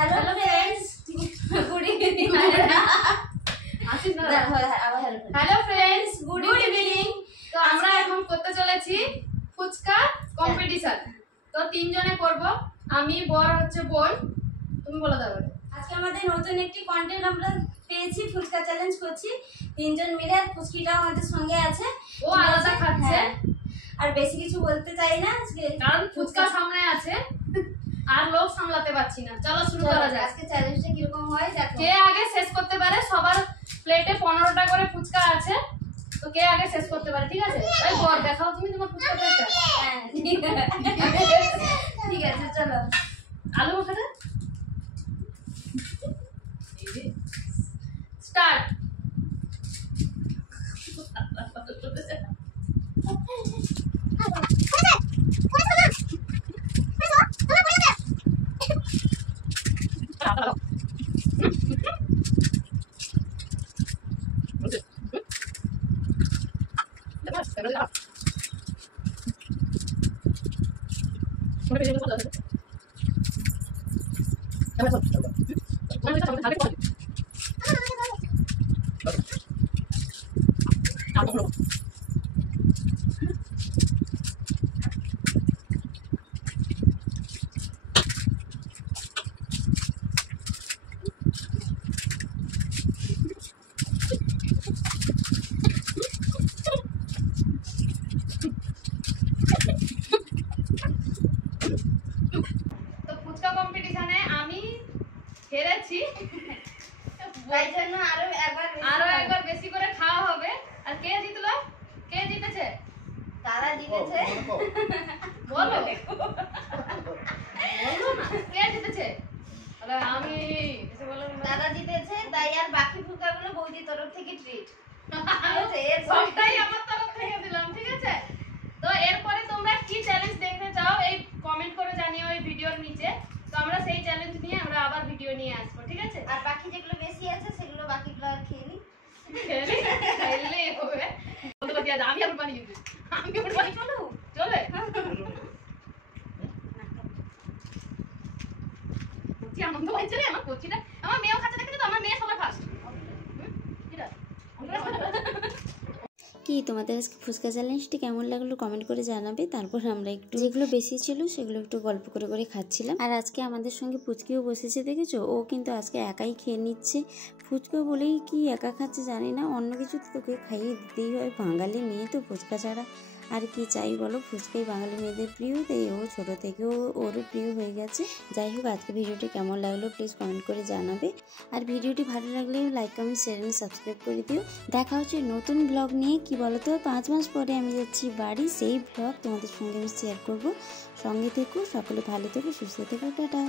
Hello friends good evening hello friends good evening তো আমরা এখন করতে চলেছি ফুচকা কম্পিটিশন। তো তিনজনে করব, আমি বর হচ্ছে বোন, তুমি বলে দাও। আজকে আমাদের নতুন একটি কন্টেন্ট আমরা পেয়েছি, ফুচকা চ্যালেঞ্জ করছি তিনজন মিলে। ফুচকিটাও আমাদের সঙ্গে আছে, ও আলাদা খাচ্ছে। আর বেশি কিছু বলতে চাই না আজকে, কারণ ফুচকা সামনে আছে আর লোক সামলাতে পারছি না। চলো শুরু করা যাক। আজকে চ্যালেঞ্জটা কিরকম হয় দেখো। কে আগে শেষ করতে পারে, সবার প্লেটে 15টা করে ফুচকা আছে, তো কে আগে শেষ করতে পারে, ঠিক আছে? এই বর দেখাও তুমি তোমার ফুচকা প্লেটটা। হ্যাঁ ঠিক আছে চলো। আলু মাখাটা স্টার্ট। হেরেছি, তাই জন্য আরো একবার বেশি করে খাওয়া হবে। আর কে জিতলো, কে জিতেছে? দাদা জিতেছে। বলো বলো না কে জিতেছে। আরে আমি এসে বলো দাদা জিতেছে, তাই আর বাকি ফুচকাগুলো বৌদির তরফ থেকে ট্রিট। সবটাই আমার তরফ থেকে দিলাম, ঠিক আছে? তো এরপরে তোমরা কি চ্যালেঞ্জ দেখতে চাও এই কমেন্ট করে জানিও এই ভিডিওর নিচে। তো আমরা সেই চ্যালেঞ্জ নিয়ে আমরা আবার ভিডিও নিয়ে আসবো, ঠিক আছে? আর বাকি যেগুলো বেশি আছে সেগুলো বাকিগুলো আর খেয়ে নি, খেলেই হবে। বলতে পারি আজ আমি আর বানিয়ে দিই, আমি আর বানিয়ে চলো চলে কি আনন্দ হয়েছে রে আমার কোচিটা। আমার মেয়েও খাচ্ছে, দেখেছো তো? আমার মেয়ে সবার ফার্স্ট। কি তোমাদের আজকে ফুচকা চ্যালেঞ্জটি কেমন লাগলো কমেন্ট করে জানাবে। তারপর আমরা একটু যেগুলো বেশি ছিল সেগুলো একটু গল্প করে করে খাচ্ছিলাম। আর আজকে আমাদের সঙ্গে পুচকিও বসেছে, দেখেছো? ও কিন্তু আজকে একাই খেয়ে নিচ্ছে। ফুচকা বলেই কি একা খাচ্ছে জানি না, অন্য কিছু তো তোকে খাইয়ে দিতেই হয়। বাঙালি মেয়ে তো, ফুচকা ছাড়া আর কি চাই বলো? ফুচকাই বাঙালি মেয়েদের প্রিয়, তাই ও ছোটো থেকেও ওরও প্রিয় হয়ে গেছে। যাই হোক, আজকে ভিডিওটি কেমন লাগলো প্লিজ কমেন্ট করে জানাবে। আর ভিডিওটি ভালো লাগলে like comment share and subscribe করে দিও। দেখা হচ্ছে নতুন ব্লগ নিয়ে। কি বলো তো, 5 মাস পরে আমি যাচ্ছি বাড়ি, সেই ব্লগ তোমাদের সঙ্গে আমি শেয়ার করবো। সঙ্গে থেকো, সকলে ভালো থেকো, সুস্থ থেকো, টাটা।